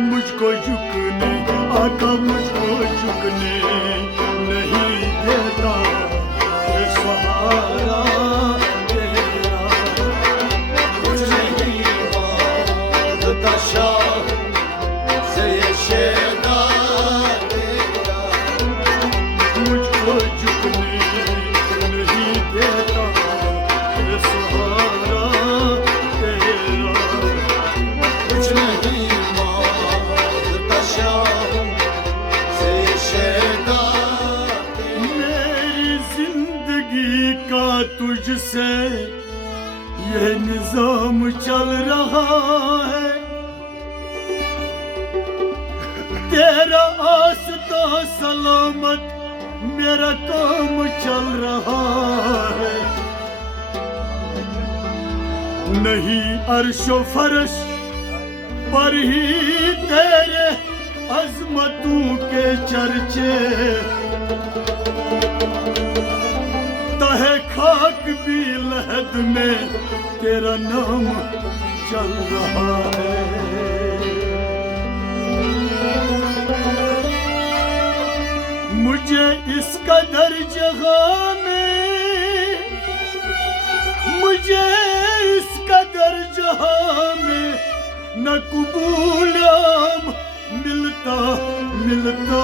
मुझको झुकने, आका मुझको झुकने नहीं देता ये सहारा तेरा। कुछ नहीं मांगता शाह से ये शेदा तेरा। मुझको झुकने नहीं देता ये सहारा तेरा। कुछ नहीं मांगता शाह से ये शेदा तेरा। मेरी जिंदगी का तुझसे ये निजाम चल रहा है, तेरा आस्ता सलामत मेरा काम चल रहा है। नहीं अर्शो फर्श पर ही तेरे अजमतों के चर्चे, तहे खाक भी लहद में तेरा नाम चल रहा है। मुझे इस कदर जगह में, मुझे इस कदर जहां में न कबूलाम मिलता मिलता।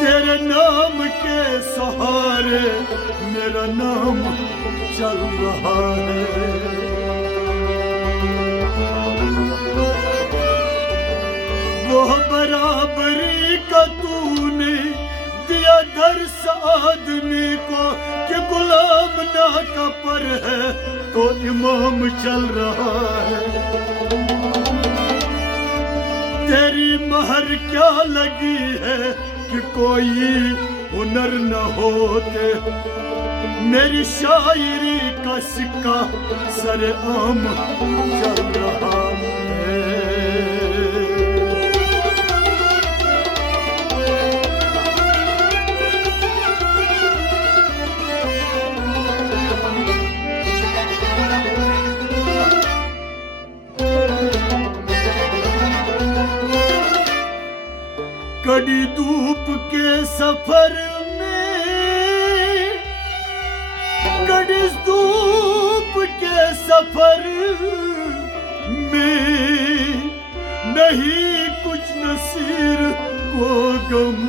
तेरे नाम के सहारे मेरा नाम चल रहा है। वो बराबरी का तूने दिया दर्स आदमी को कि गुलाम ना का पर है तो इमाम चल रहा है। तेरी महर क्या लगी है कि कोई हुनर न होते, मेरी शायरी का सिक्का सरेआम चल रहा है। कड़ी धूप के सफर में, कड़ी धूप के सफर में नहीं कुछ नसीर को गम,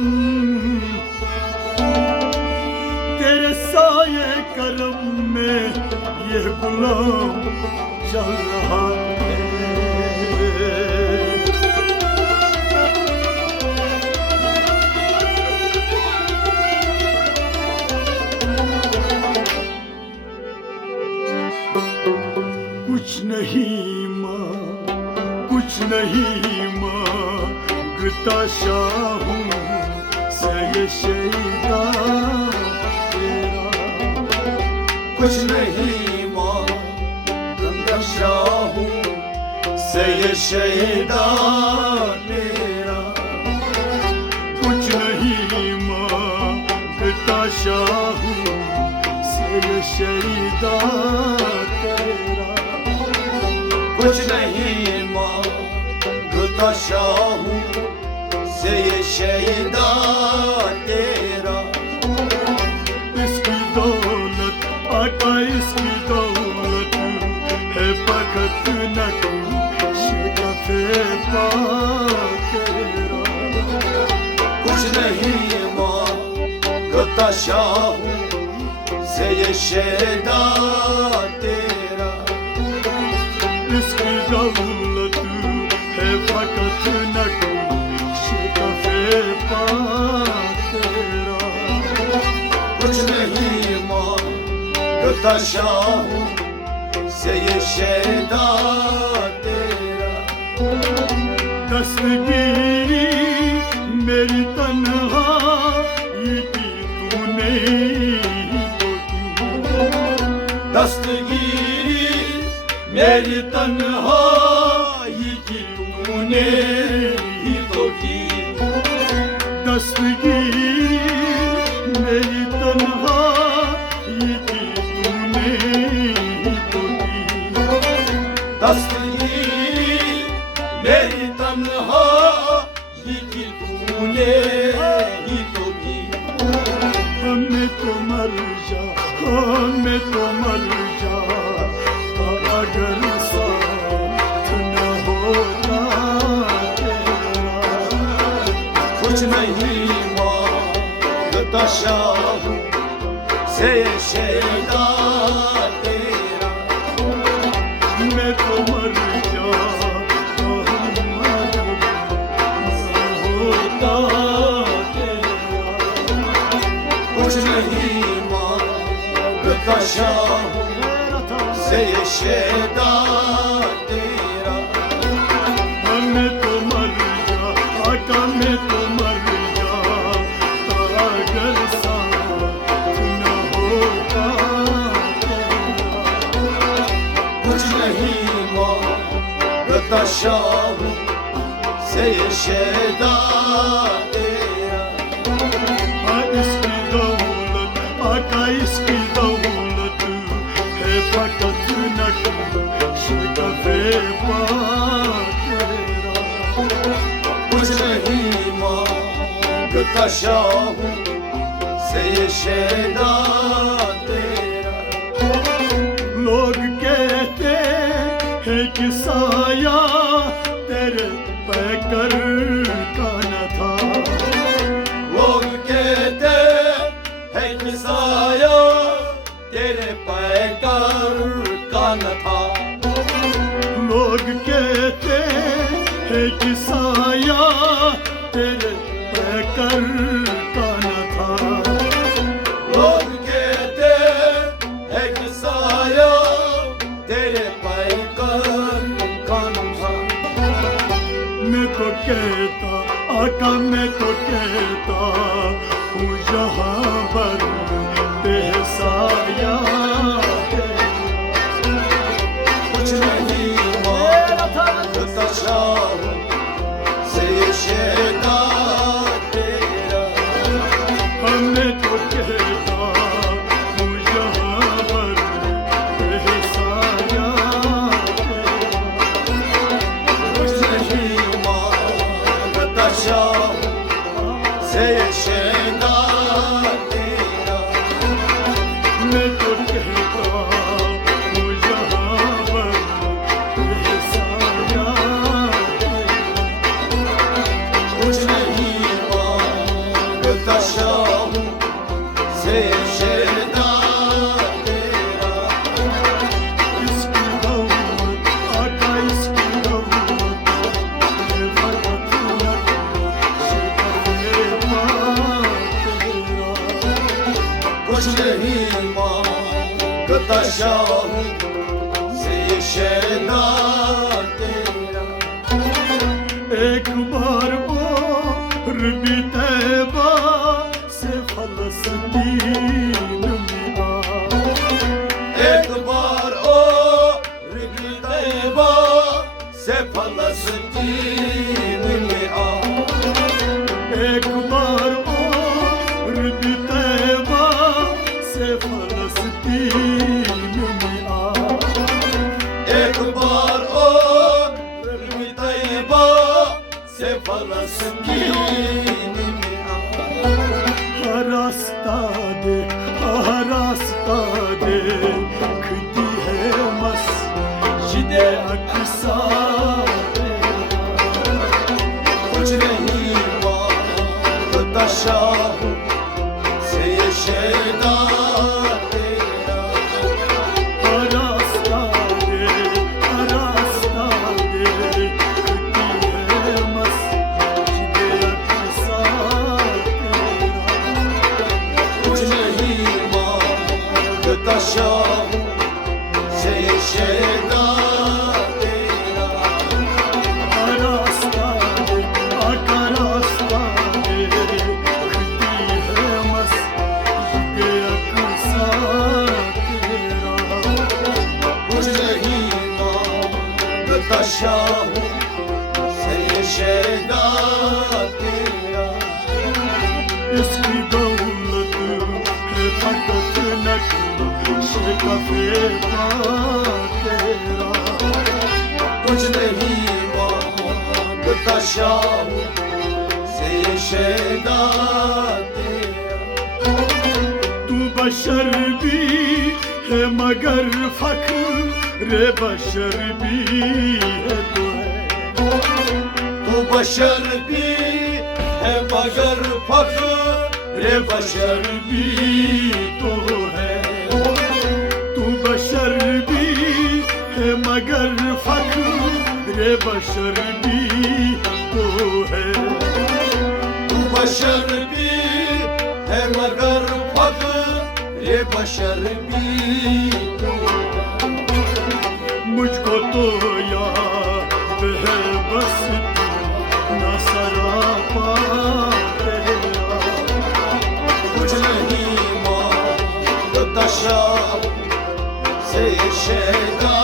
तेरे साये करम में ये गुलाम चल रहा है। कुछ नहीं माँ, कुछ नहीं मांगता शाहूं से ये शैदा तेरा। कुछ नहीं मांगता शाह से ये शैदा तेरा। कुछ नहीं मांगता शाहूं से ये शैदा तेरा। कुछ नहीं मांगता शाह से ये शैदा तेरा। इसकी दौलत आका इसकी दौलत है फकत न शिकफे पा तेरा। कुछ नहीं मांगता शाह से ये शैदा तेरा। इसकी दौलत है फकत न शिकफे पा तेरा। कुछ नहीं मांगता शाह से ये शैदा तेरा। दस्तगीरी मेरी तन्हाई की तूने तो की। दस्तगीरी मेरी तन्हाई की तूने ही तो की। दस्तगीरी मेरी तन्हाई की तूने ही तो की। दस्तगीरी मेरी तन्हाई की तूने ही तो की। हमें तो मर जा, हमें तो मर जा, अगर साथ न होता तेरा। कुछ नहीं मांगता शाह से शेदा तेरा। मैं तो मर जा, होता तेरा। कुछ नहीं मांगता शाह से शेदा तेरा। मैं तो मर जा, आका मैं तो मर जा, अगर साथ न होता तेरा। कुछ नहीं मांगता शाह से शेदा तेरा। इसकी दौलत आका इसकी दौलत है फकत नक्शे तेरा। कुछ नहीं मांगता शाह से शेदा तेरा। लोग कहते हैं कि साया तेरे पैकर का न था। लोग कहते हैं कि साया तेरे पैकर का न था। लोग कहते हैं कि साया तेरे पैकर का न था। लोग कहते हैं कि साया तेरे पैकर का न था। मैं तो कहता आका मैं तो कहता हूँ जहाँ पर तेरे साया तेरा। कुछ नहीं मांगता शाह से शेदा तेरा। मैं तो कहता हूँ जहाँ पर तेरे साया तेरा। कुछ नहीं मांगता शाह से शेदा तेरा। मैं तो कहता हूँ जहाँ पर तेरे साया तेरा। कुछ नहीं मांगता शाह से शेदा तेरा। इसकी दौलत आका इसकी दौलत है फकत तेरा। कुछ नहीं मांगता शाह से शेदा तेरा। एक बार और भी तैबा से फलस्तीन में आ। एक बार और भी तैबा से फलस्तीन में आ। एक बार और भी तैबा से फलस्तीन में आ। एक बार और भी तैबा से फलस्तीन में आ। रास्ता दे खती है मस्जिद अक़सा तेरा। कुछ नहीं मांगता शाह से शेदा तेरा। रास्ता दे खती है मस्जिद अक़सा तेरा। कुछ नहीं मांगता शाह से शेदा तेरा। रास्ता दे आका रास्ता दे खती है मस्जिद अक़सा तेरा। कुछ नहीं मांगता शाह से शेदा तेरा। इसकी दौलत है फकत नक्शे का तेरा। कुछ नहीं मांगता शाह से ये शैदा तेरा। तू बशर भी है मगर फख्र बशर भी है तू है। तू बशर भी है मगर फख्र बशर भी तो है। तू बशर भी है मगर फख्र बशर भी तो है। तू बशर भी है मगर फख्र बशर भी तो है। मुझको तो याद है बस ना सरापा तेरा। कुछ नहीं मांगता शाह से ये शैदा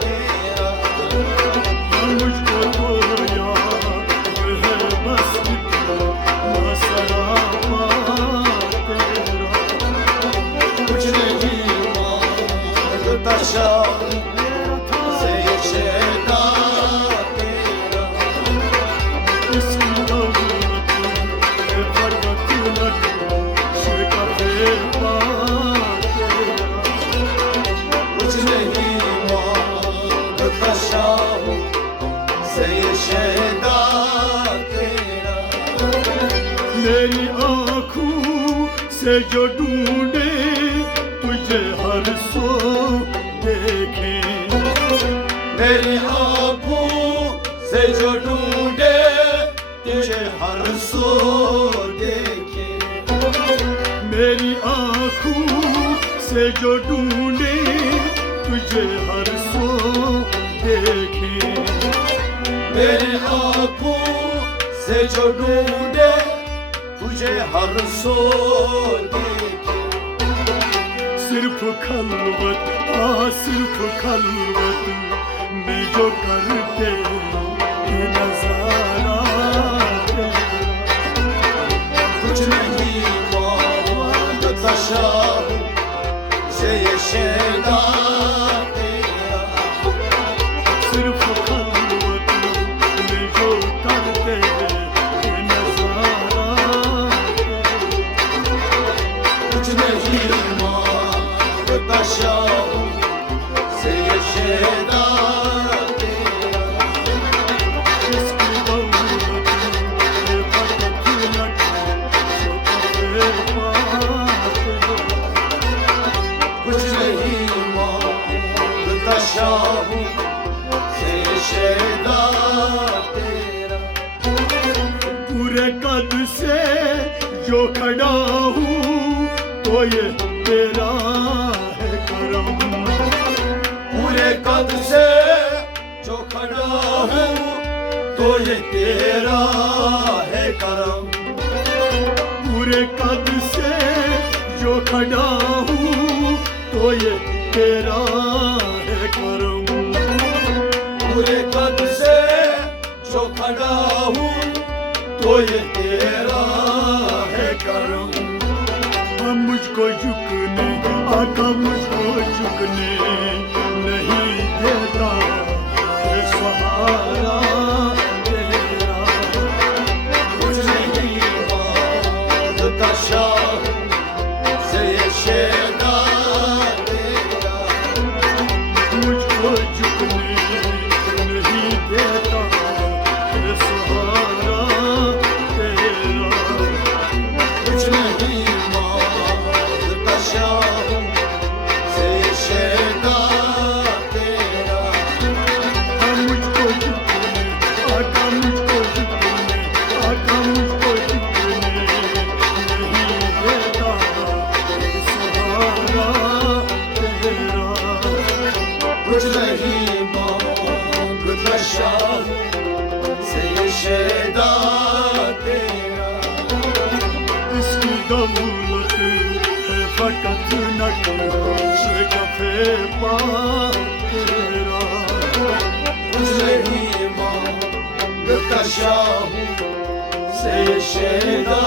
तेरा। मुझको तो याद है बस ना सरापा तेरा। कुछ नहीं मांगता शाह से ये शैदा तेरा। इसकी दौलत है फकत लक शिकवे पाक तेरा। कुछ नहीं मांगता शाह से ये शैदा तेरा। मेरी आँखों से जो ढूंढे तुझे हर सो देखे। मेरी आँखों से जो ढूंढे तुझे हर सो देखे। मेरी आँखों से जो ढूंढे तुझे हर सो देखे। मेरी आँखों से जो ढूंढे तुझे हर सो देखे। सिर्फ खलवत सिर्फ खलवत में जो करते ये नजारा तेरा। कुछ नहीं मांगता शाह से ये शैदा तेरा। सिर्फ खलवत में जो करते ये नजारा तेरा। कुछ नहीं मांगता शाह से ये शैदा तेरा। इसकी दौलत है फकत लक शिकवे पाक तेरा। कुछ नहीं मांगता शाह से ये शैदा तेरा। पूरे कद से जो खड़ा हूँ तो ये तेरा है करम। पूरे कद से जो खड़ा हूँ तो ये तेरा है करम। पूरे कद से जो खड़ा हूँ तो ये तेरा है करम। पूरे कद से जो खड़ा हूँ तो ये तेरा है करम। हम मुझको झुकने आका मुझको झुकने नहीं देता है सहारा तेरा। कुछ नहीं मांगता शाह से ये शैदा तेरा। मुझको झुकने नहीं देता है सहारा तेरा। कुछ नहीं मांगता शाह से ये शैदा तेरा। मुझको झुकने आका मुझको झुकने आका मुझको झुकने नहीं देता है सहारा तेरा। कुछ नहीं मांगता शाह से ये शैदा तेरा। इसकी दौलत है फकत नक शिकवे पाक तेरा। कुछ नहीं मांगता शाह से ये शैदा